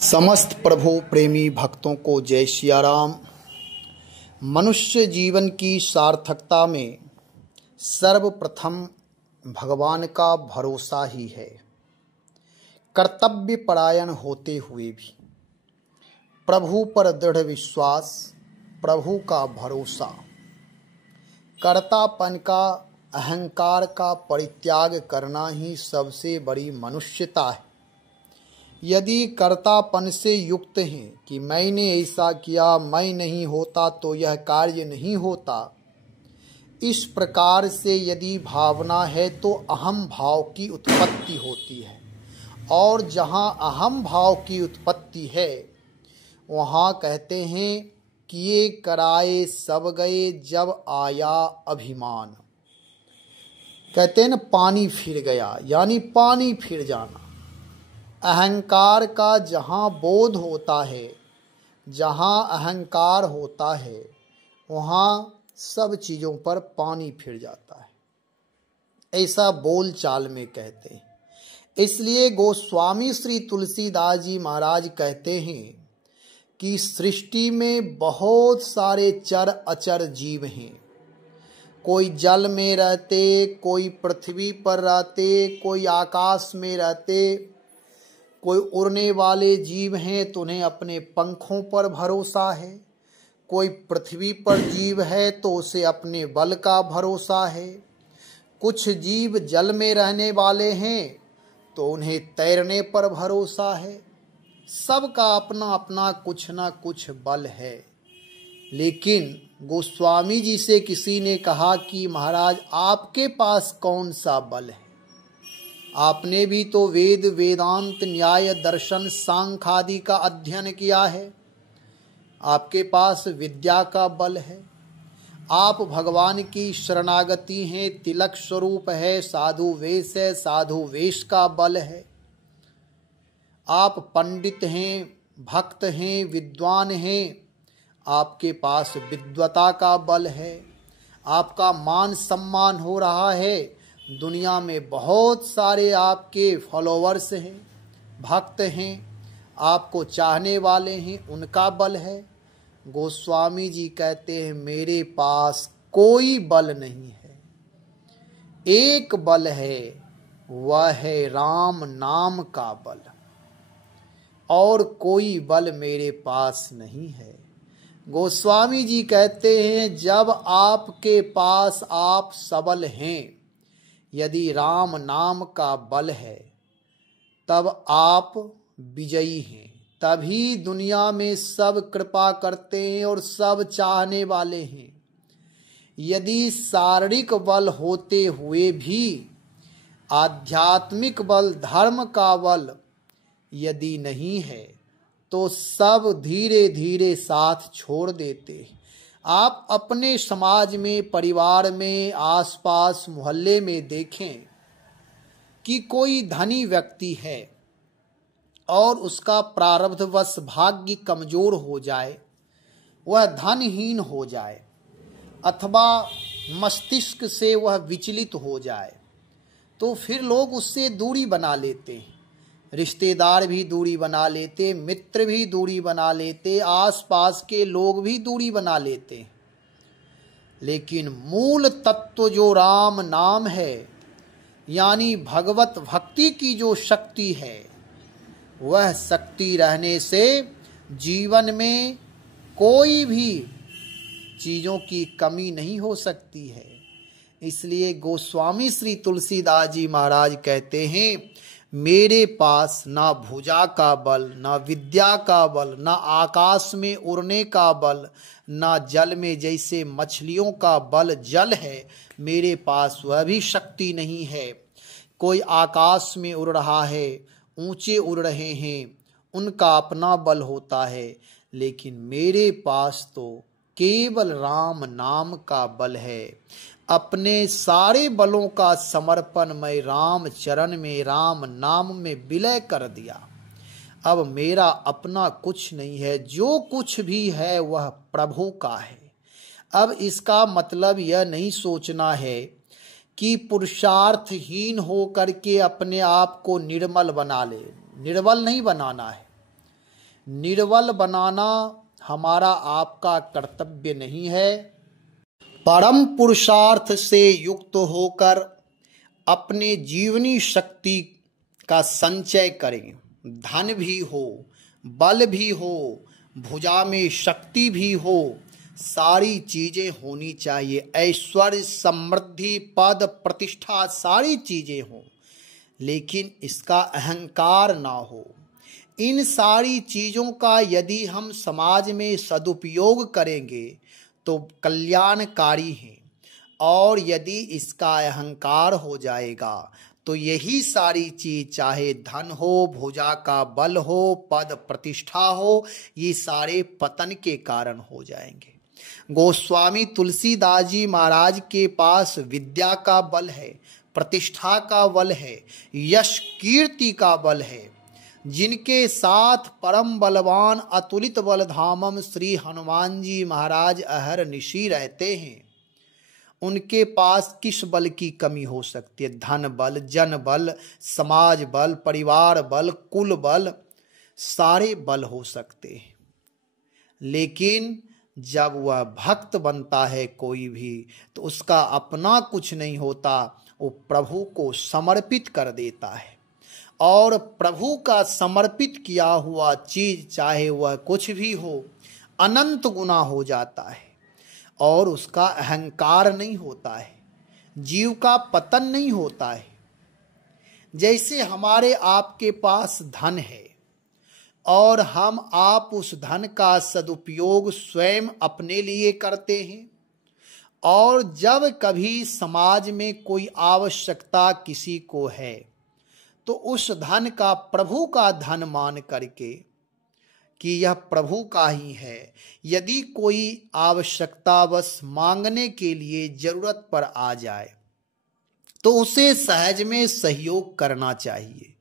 समस्त प्रभु प्रेमी भक्तों को जय सिया राम। मनुष्य जीवन की सार्थकता में सर्वप्रथम भगवान का भरोसा ही है। कर्तव्य परायण होते हुए भी प्रभु पर दृढ़ विश्वास, प्रभु का भरोसा, कर्तापन का, अहंकार का परित्याग करना ही सबसे बड़ी मनुष्यता है। यदि कर्तापन से युक्त हैं कि मैंने ऐसा किया, मैं नहीं होता तो यह कार्य नहीं होता, इस प्रकार से यदि भावना है तो अहम भाव की उत्पत्ति होती है। और जहाँ अहम भाव की उत्पत्ति है वहाँ कहते हैं किए कराए सब गए जब आया अभिमान। कहते हैं ना, पानी फिर गया, यानी पानी फिर जाना। अहंकार का जहाँ बोध होता है, जहाँ अहंकार होता है, वहाँ सब चीज़ों पर पानी फिर जाता है, ऐसा बोल चाल में कहते हैं। इसलिए गोस्वामी श्री तुलसीदास जी महाराज कहते हैं कि सृष्टि में बहुत सारे चर अचर जीव हैं। कोई जल में रहते, कोई पृथ्वी पर रहते, कोई आकाश में रहते, कोई उड़ने वाले जीव हैं तो उन्हें अपने पंखों पर भरोसा है, कोई पृथ्वी पर जीव है तो उसे अपने बल का भरोसा है, कुछ जीव जल में रहने वाले हैं तो उन्हें तैरने पर भरोसा है। सबका अपना अपना कुछ ना कुछ बल है। लेकिन गोस्वामी जी से किसी ने कहा कि महाराज आपके पास कौन सा बल है? आपने भी तो वेद, वेदांत, न्याय, दर्शन, सांख्य आदि का अध्ययन किया है, आपके पास विद्या का बल है, आप भगवान की शरणागति हैं, तिलक स्वरूप है, साधु वेश है, साधु वेश का बल है, आप पंडित हैं, भक्त हैं, विद्वान हैं, आपके पास विद्वता का बल है, आपका मान सम्मान हो रहा है, दुनिया में बहुत सारे आपके फॉलोवर्स हैं, भक्त हैं, आपको चाहने वाले हैं, उनका बल है। गोस्वामी जी कहते हैं मेरे पास कोई बल नहीं है, एक बल है, वह है राम नाम का बल, और कोई बल मेरे पास नहीं है। गोस्वामी जी कहते हैं जब आपके पास आप सबल हैं, यदि राम नाम का बल है, तब आप विजयी हैं। तभी दुनिया में सब कृपा करते हैं और सब चाहने वाले हैं। यदि शारीरिक बल होते हुए भी आध्यात्मिक बल, धर्म का बल यदि नहीं है तो सब धीरे धीरे साथ छोड़ देते हैं। आप अपने समाज में, परिवार में, आसपास मोहल्ले में देखें कि कोई धनी व्यक्ति है और उसका प्रारब्धवश भाग्य कमजोर हो जाए, वह धनहीन हो जाए अथवा मस्तिष्क से वह विचलित हो जाए, तो फिर लोग उससे दूरी बना लेते हैं। रिश्तेदार भी दूरी बना लेते, मित्र भी दूरी बना लेते, आसपास के लोग भी दूरी बना लेते। लेकिन मूल तत्व जो राम नाम है, यानी भगवत भक्ति की जो शक्ति है, वह शक्ति रहने से जीवन में कोई भी चीज़ों की कमी नहीं हो सकती है। इसलिए गोस्वामी श्री तुलसीदास जी महाराज कहते हैं मेरे पास ना भुजा का बल, ना विद्या का बल, ना आकाश में उड़ने का बल, ना जल में जैसे मछलियों का बल जल है, मेरे पास वह भी शक्ति नहीं है। कोई आकाश में उड़ रहा है, ऊंचे उड़ रहे हैं, उनका अपना बल होता है, लेकिन मेरे पास तो केवल राम नाम का बल है। अपने सारे बलों का समर्पण मैं राम चरण में, राम नाम में विलय कर दिया। अब मेरा अपना कुछ नहीं है, जो कुछ भी है वह प्रभु का है। अब इसका मतलब यह नहीं सोचना है कि पुरुषार्थहीन हो करके अपने आप को निर्मल बना ले। निर्मल नहीं बनाना है, निर्बल बनाना हमारा आपका कर्तव्य नहीं है। परम पुरुषार्थ से युक्त होकर अपने जीवनी शक्ति का संचय करें। धन भी हो, बल भी हो, भुजा में शक्ति भी हो, सारी चीजें होनी चाहिए। ऐश्वर्य, समृद्धि, पद, प्रतिष्ठा, सारी चीजें हो, लेकिन इसका अहंकार ना हो। इन सारी चीजों का यदि हम समाज में सदुपयोग करेंगे तो कल्याणकारी है, और यदि इसका अहंकार हो जाएगा तो यही सारी चीज, चाहे धन हो, भुजा का बल हो, पद प्रतिष्ठा हो, ये सारे पतन के कारण हो जाएंगे। गोस्वामी तुलसीदास जी महाराज के पास विद्या का बल है, प्रतिष्ठा का बल है, यश कीर्ति का बल है, जिनके साथ परम बलवान अतुलित बलधामम श्री हनुमान जी महाराज अहरनिशि रहते हैं। उनके पास किस बल की कमी हो सकती है? धन बल, जन बल, समाज बल, परिवार बल, कुल बल, सारे बल हो सकते हैं। लेकिन जब वह भक्त बनता है कोई भी, तो उसका अपना कुछ नहीं होता, वो प्रभु को समर्पित कर देता है। और प्रभु का समर्पित किया हुआ चीज, चाहे वह कुछ भी हो, अनंत गुना हो जाता है, और उसका अहंकार नहीं होता है, जीव का पतन नहीं होता है। जैसे हमारे आपके पास धन है और हम आप उस धन का सदुपयोग स्वयं अपने लिए करते हैं, और जब कभी समाज में कोई आवश्यकता किसी को है तो उस धन का प्रभु का धन मान करके कि यह प्रभु का ही है, यदि कोई आवश्यकतावश मांगने के लिए जरूरत पर आ जाए तो उसे सहज में सहयोग करना चाहिए,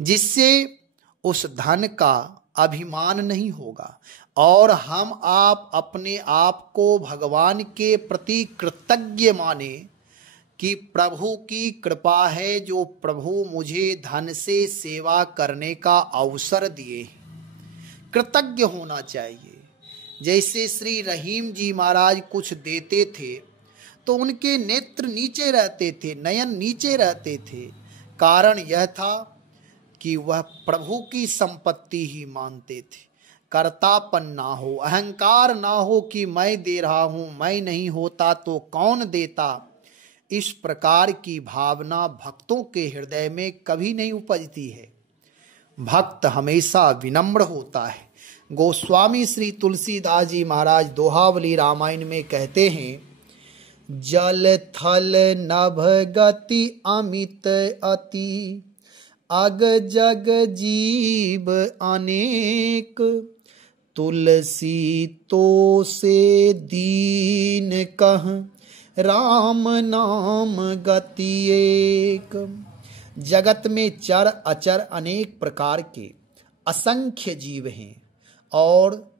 जिससे उस धन का अभिमान नहीं होगा, और हम आप अपने आप को भगवान के प्रति कृतज्ञ माने कि प्रभु की कृपा है जो प्रभु मुझे धन से सेवा करने का अवसर दिए। कृतज्ञ होना चाहिए। जैसे श्री रहीम जी महाराज कुछ देते थे तो उनके नेत्र नीचे रहते थे, नयन नीचे रहते थे। कारण यह था कि वह प्रभु की संपत्ति ही मानते थे। कर्तापन ना हो, अहंकार ना हो कि मैं दे रहा हूं, मैं नहीं होता तो कौन देता। इस प्रकार की भावना भक्तों के हृदय में कभी नहीं उपजती है। भक्त हमेशा विनम्र होता है। गोस्वामी श्री तुलसीदास जी महाराज दोहावली रामायण में कहते हैं, जल थल नभ गति अमित अति, अग जग जीव अनेक, तुलसी तो से दीन कह, राम नाम गति एक। जगत में चर अचर अनेक प्रकार के असंख्य जीव हैं, और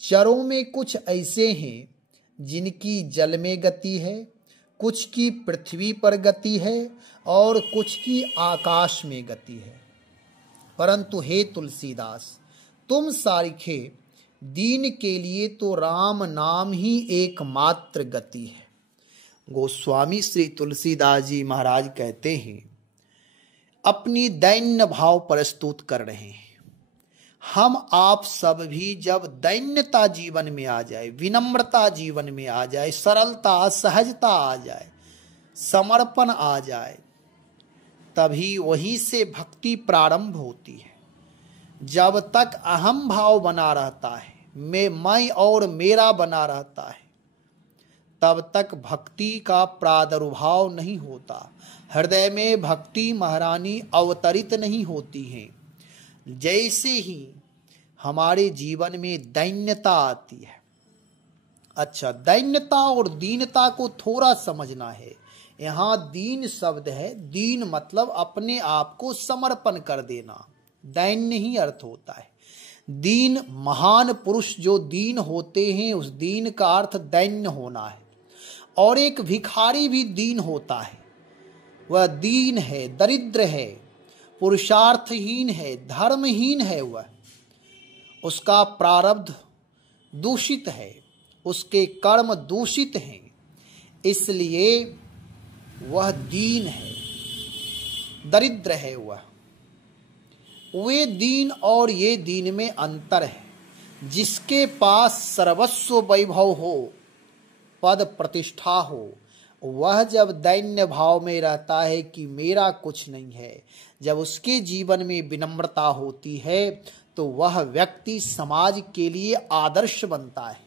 चरों में कुछ ऐसे हैं जिनकी जल में गति है, कुछ की पृथ्वी पर गति है, और कुछ की आकाश में गति है। परंतु हे तुलसीदास, तुम सारिखे दीन के लिए तो राम नाम ही एकमात्र गति है। गोस्वामी श्री तुलसीदास जी महाराज कहते हैं, अपनी दैन्य भाव प्रस्तुत कर रहे हैं। हम आप सब भी जब दैन्यता जीवन में आ जाए, विनम्रता जीवन में आ जाए, सरलता सहजता आ जाए, समर्पण आ जाए, तभी वहीं से भक्ति प्रारंभ होती है। जब तक अहम भाव बना रहता है, मैं और मेरा बना रहता है, तब तक भक्ति का प्रादुर्भाव नहीं होता। हृदय में भक्ति महारानी अवतरित नहीं होती है। जैसे ही हमारे जीवन में दैन्यता आती है, अच्छा, दैन्यता और दीनता को थोड़ा समझना है। यहाँ दीन शब्द है, दीन मतलब अपने आप को समर्पण कर देना, दैन्य ही अर्थ होता है। दीन महान पुरुष जो दीन होते हैं, उस दीन का अर्थ दैन्य होना है। और एक भिखारी भी दीन होता है, वह दीन है, दरिद्र है, पुरुषार्थहीन है, धर्महीन है। उसका प्रारब्ध दूषित है, उसके कर्म दूषित हैं, इसलिए वह दीन है, दरिद्र है। वे दीन और ये दीन में अंतर है। जिसके पास सर्वस्व वैभव हो, पद प्रतिष्ठा हो, वह जब दैन्य भाव में रहता है कि मेरा कुछ नहीं है, जब उसके जीवन में विनम्रता होती है, तो वह व्यक्ति समाज के लिए आदर्श बनता है।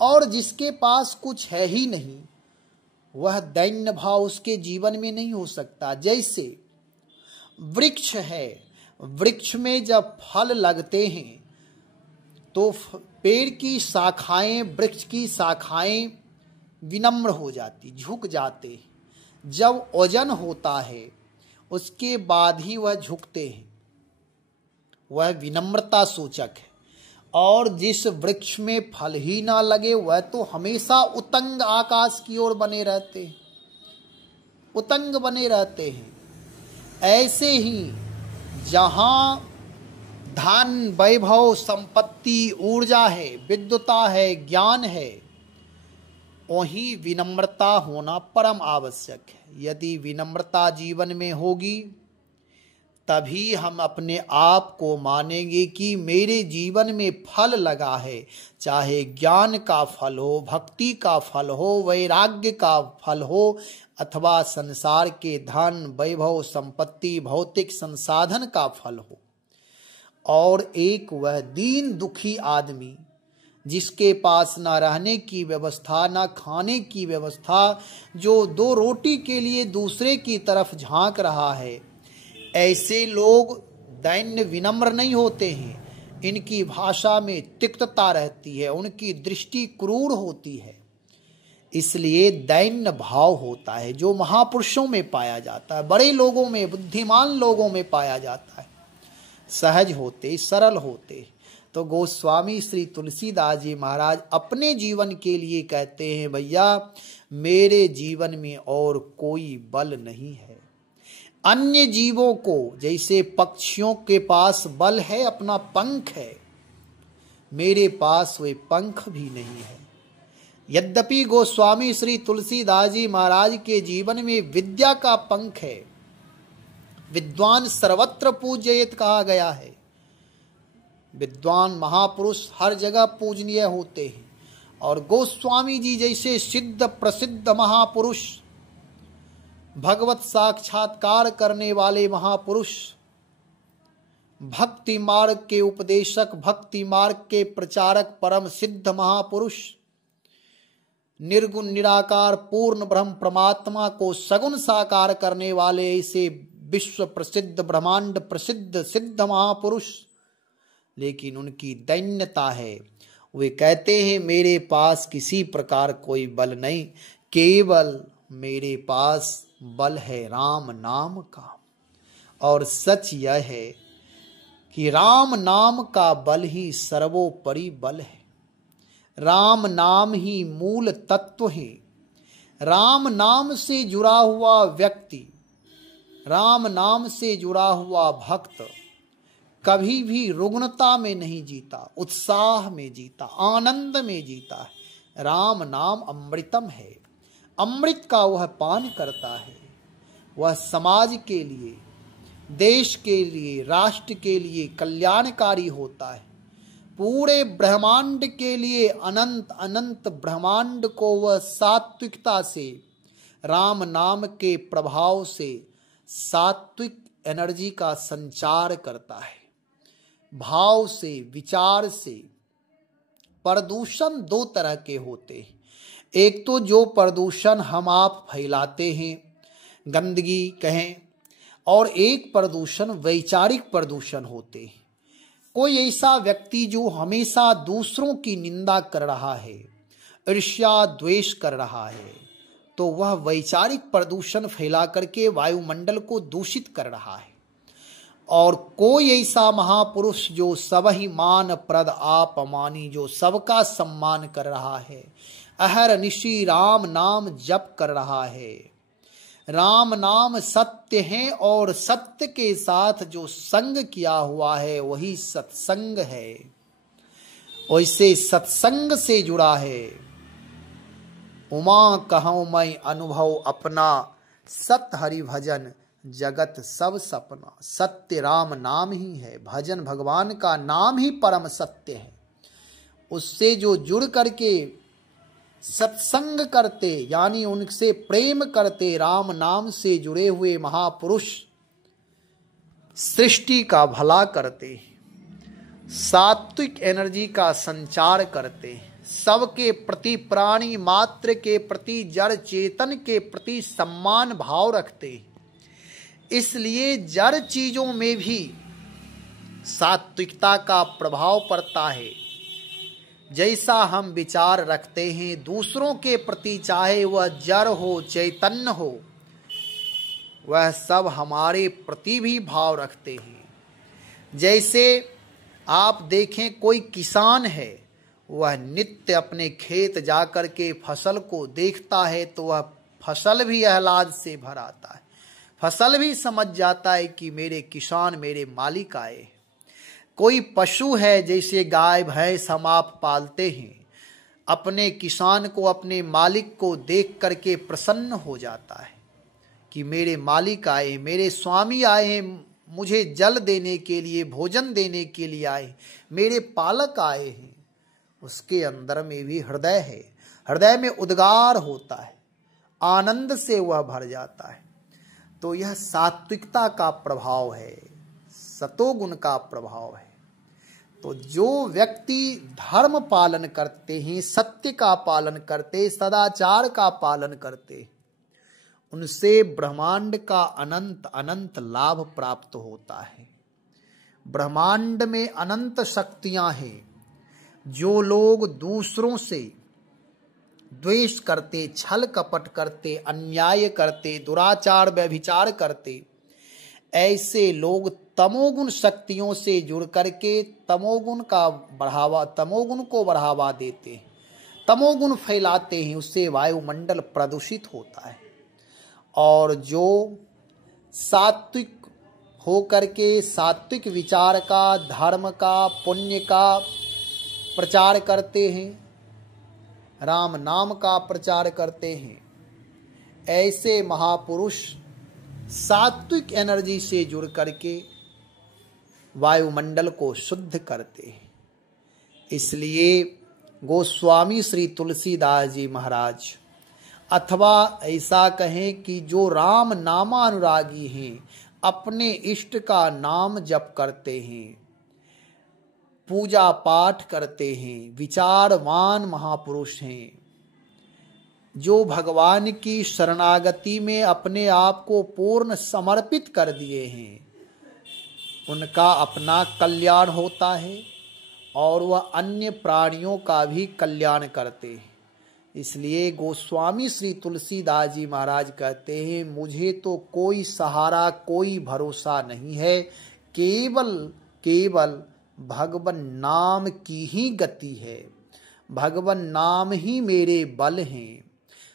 और जिसके पास कुछ है ही नहीं, वह दैन्य भाव उसके जीवन में नहीं हो सकता। जैसे वृक्ष है, वृक्ष में जब फल लगते हैं तो पेड़ की शाखाएं, वृक्ष की शाखाएं विनम्र हो जाती, झुक जाते। जब ओजन होता है उसके बाद ही वह झुकते हैं, वह विनम्रता सूचक है। और जिस वृक्ष में फल ही ना लगे, वह तो हमेशा उतंग आकाश की ओर बने रहते हैं, उतंग बने रहते हैं। ऐसे ही जहां धन, वैभव, संपत्ति, ऊर्जा है, विद्वता है, ज्ञान है, वहीं विनम्रता होना परम आवश्यक है। यदि विनम्रता जीवन में होगी, तभी हम अपने आप को मानेंगे कि मेरे जीवन में फल लगा है, चाहे ज्ञान का फल हो, भक्ति का फल हो, वैराग्य का फल हो, अथवा संसार के धन, वैभव, संपत्ति, भौतिक संसाधन का फल हो। और एक वह दीन दुखी आदमी जिसके पास ना रहने की व्यवस्था, ना खाने की व्यवस्था, जो दो रोटी के लिए दूसरे की तरफ झांक रहा है, ऐसे लोग दैन्य विनम्र नहीं होते हैं। इनकी भाषा में तिक्तता रहती है, उनकी दृष्टि क्रूर होती है। इसलिए दैन्य भाव होता है जो महापुरुषों में पाया जाता है, बड़े लोगों में, बुद्धिमान लोगों में पाया जाता है। सहज होते, सरल होते। तो गोस्वामी श्री तुलसीदास जी महाराज अपने जीवन के लिए कहते हैं, भैया मेरे जीवन में और कोई बल नहीं है। अन्य जीवों को, जैसे पक्षियों के पास बल है, अपना पंख है, मेरे पास वे पंख भी नहीं है। यद्यपि गोस्वामी श्री तुलसीदास जी महाराज के जीवन में विद्या का पंख है, विद्वान सर्वत्र पूज्येत कहा गया है। विद्वान महापुरुष हर जगह पूजनीय होते हैं। और गोस्वामी जी जैसे सिद्ध प्रसिद्ध महापुरुष, भगवत साक्षात्कार करने वाले महापुरुष, भक्ति मार्ग के उपदेशक, भक्ति मार्ग के प्रचारक, परम सिद्ध महापुरुष, निर्गुण निराकार पूर्ण ब्रह्म परमात्मा को सगुण साकार करने वाले ऐसे विश्व प्रसिद्ध, ब्रह्मांड प्रसिद्ध सिद्ध महापुरुष, लेकिन उनकी दैन्यता है। वे कहते हैं मेरे पास किसी प्रकार कोई बल नहीं, केवल मेरे पास बल है राम नाम का। और सच यह है कि राम नाम का बल ही सर्वोपरि बल है। राम नाम ही मूल तत्व है। राम नाम से जुड़ा हुआ व्यक्ति, राम नाम से जुड़ा हुआ भक्त कभी भी रुग्णता में नहीं जीता, उत्साह में जीता, आनंद में जीता है। राम नाम अमृतम है, अमृत का वह पान करता है। वह समाज के लिए, देश के लिए, राष्ट्र के लिए कल्याणकारी होता है। पूरे ब्रह्मांड के लिए, अनंत अनंत ब्रह्मांड को वह सात्विकता से, राम नाम के प्रभाव से सात्विक एनर्जी का संचार करता है। भाव से, विचार से। प्रदूषण दो तरह के होते हैं। एक तो जो प्रदूषण हम आप फैलाते हैं, गंदगी कहें, और एक प्रदूषण वैचारिक प्रदूषण होते हैं। कोई ऐसा व्यक्ति जो हमेशा दूसरों की निंदा कर रहा है, ईर्ष्या द्वेष कर रहा है, तो वह वैचारिक प्रदूषण फैला करके वायुमंडल को दूषित कर रहा है। और कोई ऐसा महापुरुष जो सब ही मान प्रद आपमानी, जो सबका सम्मान कर रहा है, अहरनिशि राम नाम जप कर रहा है। राम नाम सत्य है और सत्य के साथ जो संग किया हुआ है वही सत्संग है। वैसे सत्संग से जुड़ा है। उमा कहूँ मैं अनुभव अपना, सत हरि भजन जगत सब सपना। सत्य राम नाम ही है, भजन भगवान का नाम ही परम सत्य है। उससे जो जुड़ करके सत्संग करते, यानी उनसे प्रेम करते, राम नाम से जुड़े हुए महापुरुष सृष्टि का भला करते, सात्विक एनर्जी का संचार करते, सबके प्रति, प्राणी मात्र के प्रति, जड़ चेतन के प्रति सम्मान भाव रखते। इसलिए जड़ चीजों में भी सात्विकता का प्रभाव पड़ता है। जैसा हम विचार रखते हैं दूसरों के प्रति, चाहे वह जड़ हो चैतन्य हो, वह सब हमारे प्रति भी भाव रखते हैं। जैसे आप देखें कोई किसान है, वह नित्य अपने खेत जाकर के फसल को देखता है तो वह फसल भी आह्लाद से भर आता है, फसल भी समझ जाता है कि मेरे किसान मेरे मालिक आए। कोई पशु है, जैसे गाय भैंस हम आप पालते हैं, अपने किसान को, अपने मालिक को देख करके प्रसन्न हो जाता है कि मेरे मालिक आए, मेरे स्वामी आए हैं, मुझे जल देने के लिए, भोजन देने के लिए आए, मेरे पालक आए हैं। उसके अंदर में भी हृदय है, हृदय में उद्गार होता है, आनंद से वह भर जाता है। तो यह सात्विकता का प्रभाव है, सतोगुण का प्रभाव है। तो जो व्यक्ति धर्म पालन करते हैं, सत्य का पालन करते, सदाचार का पालन करते, उनसे ब्रह्मांड का अनंत अनंत लाभ प्राप्त होता है। ब्रह्मांड में अनंत शक्तियां हैं। जो लोग दूसरों से द्वेष करते, छल कपट करते, अन्याय करते, दुराचार व्यभिचार करते, ऐसे लोग तमोगुण शक्तियों से जुड़ करके तमोगुण को बढ़ावा देते हैं, तमोगुण फैलाते हैं, उससे वायुमंडल प्रदूषित होता है। और जो सात्विक होकर के सात्विक विचार का, धर्म का, पुण्य का प्रचार करते हैं, राम नाम का प्रचार करते हैं, ऐसे महापुरुष सात्विक एनर्जी से जुड़ करके वायुमंडल को शुद्ध करते हैं। इसलिए गोस्वामी श्री तुलसीदास जी महाराज, अथवा ऐसा कहें कि जो राम नामानुरागी हैं, अपने इष्ट का नाम जप करते हैं, पूजा पाठ करते हैं, विचारवान महापुरुष हैं, जो भगवान की शरणागति में अपने आप को पूर्ण समर्पित कर दिए हैं, उनका अपना कल्याण होता है और वह अन्य प्राणियों का भी कल्याण करते हैं। इसलिए गोस्वामी श्री तुलसीदास जी महाराज कहते हैं, मुझे तो कोई सहारा, कोई भरोसा नहीं है, केवल भगवन नाम की ही गति है, भगवन नाम ही मेरे बल हैं।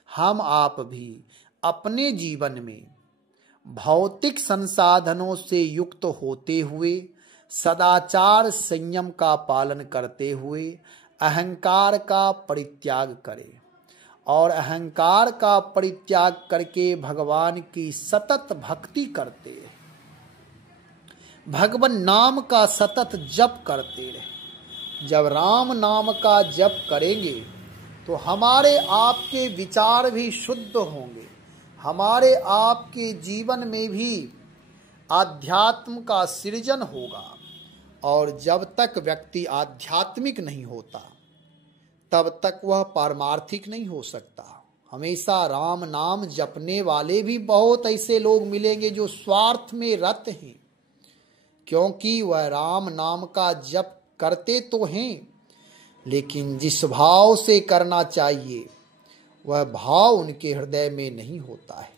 हम आप भी अपने जीवन में भौतिक संसाधनों से युक्त होते हुए, सदाचार संयम का पालन करते हुए अहंकार का परित्याग करें, और अहंकार का परित्याग करके भगवान की सतत भक्ति करते हैं, भगवान नाम का सतत जप करते रहे। जब राम नाम का जप करेंगे तो हमारे आपके विचार भी शुद्ध होंगे, हमारे आपके जीवन में भी आध्यात्म का सृजन होगा। और जब तक व्यक्ति आध्यात्मिक नहीं होता तब तक वह पारमार्थिक नहीं हो सकता। हमेशा राम नाम जपने वाले भी बहुत ऐसे लोग मिलेंगे जो स्वार्थ में रत हैं, क्योंकि वह राम नाम का जप करते तो हैं, लेकिन जिस भाव से करना चाहिए वह भाव उनके हृदय में नहीं होता है।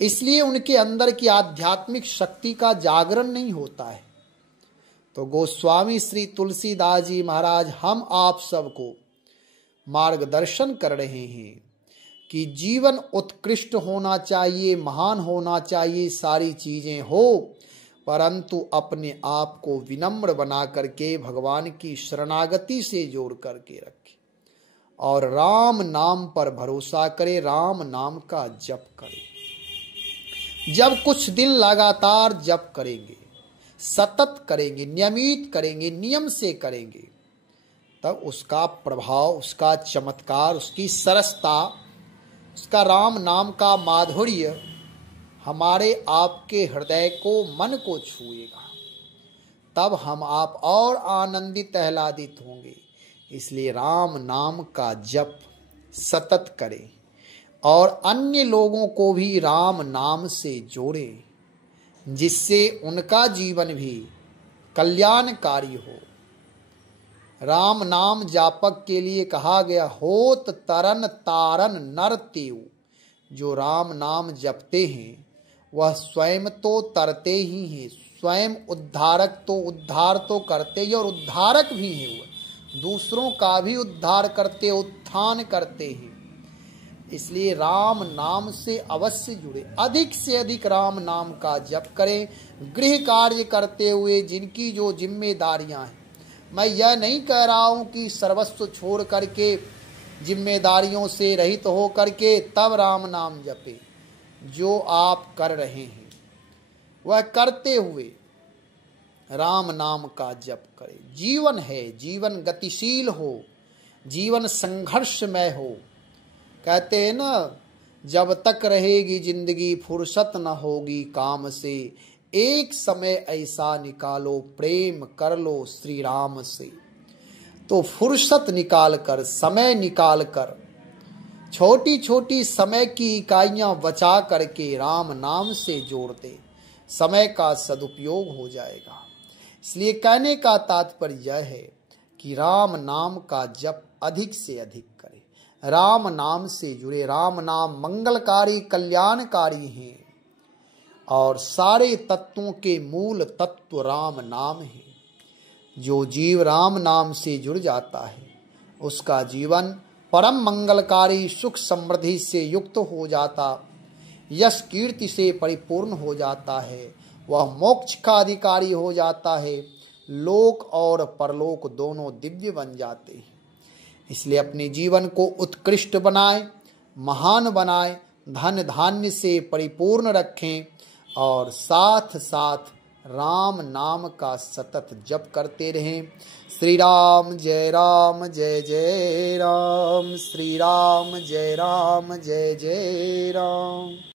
इसलिए उनके अंदर की आध्यात्मिक शक्ति का जागरण नहीं होता है। तो गोस्वामी श्री तुलसीदास जी महाराज हम आप सबको मार्गदर्शन कर रहे हैं कि जीवन उत्कृष्ट होना चाहिए, महान होना चाहिए, सारी चीजें हो, परंतु अपने आप को विनम्र बना करके भगवान की शरणागति से जोड़ करके रखे और राम नाम पर भरोसा करे, राम नाम का जप करे। जब कुछ दिन लगातार जप करेंगे, सतत करेंगे, नियमित करेंगे, नियम से करेंगे, तब उसका प्रभाव, उसका चमत्कार, उसकी सरसता, उसका राम नाम का माधुर्य हमारे आपके हृदय को, मन को छुएगा। तब हम आप और आनंदित आह्लादित होंगे। इसलिए राम नाम का जप सतत करें और अन्य लोगों को भी राम नाम से जोड़ें, जिससे उनका जीवन भी कल्याणकारी हो। राम नाम जापक के लिए कहा गया, होत तरन तारन नर तेऊ। जो राम नाम जपते हैं वह स्वयं तो तरते ही हैं, स्वयं उद्धारक तो उद्धार तो करते ही और उद्धारक भी हैं, वह दूसरों का भी उद्धार करते, उत्थान करते हैं। इसलिए राम नाम से अवश्य जुड़े, अधिक से अधिक राम नाम का जप करें। गृह कार्य करते हुए जिनकी जो जिम्मेदारियां हैं, मैं यह नहीं कह रहा हूं कि सर्वस्व छोड़ करके, जिम्मेदारियों से रहित हो करके तब राम नाम जपे। जो आप कर रहे हैं वह करते हुए राम नाम का जप करें। जीवन है, जीवन गतिशील हो, जीवन संघर्षमय हो। कहते हैं ना, जब तक रहेगी जिंदगी फुर्सत न होगी काम से, एक समय ऐसा निकालो प्रेम कर लो श्री राम से। तो फुर्सत निकाल कर, समय निकाल कर, छोटी छोटी समय की इकाइयां बचा करके राम नाम से जोड़ दे, समय का सदुपयोग हो जाएगा। इसलिए कहने का तात्पर्य यह है कि राम नाम का जप अधिक से अधिक करें, राम नाम से जुड़े। राम नाम मंगलकारी, कल्याणकारी है और सारे तत्वों के मूल तत्व राम नाम है। जो जीव राम नाम से जुड़ जाता है उसका जीवन परम मंगलकारी, सुख समृद्धि से युक्त हो जाता, यश कीर्ति से परिपूर्ण हो जाता है। वह मोक्ष का अधिकारी हो जाता है, लोक और परलोक दोनों दिव्य बन जाते हैं। इसलिए अपने जीवन को उत्कृष्ट बनाएं, महान बनाएं, धन धान्य से परिपूर्ण रखें और साथ साथ राम नाम का सतत जप करते रहें। श्री राम जय राम जय जय राम, श्री राम जय जय राम।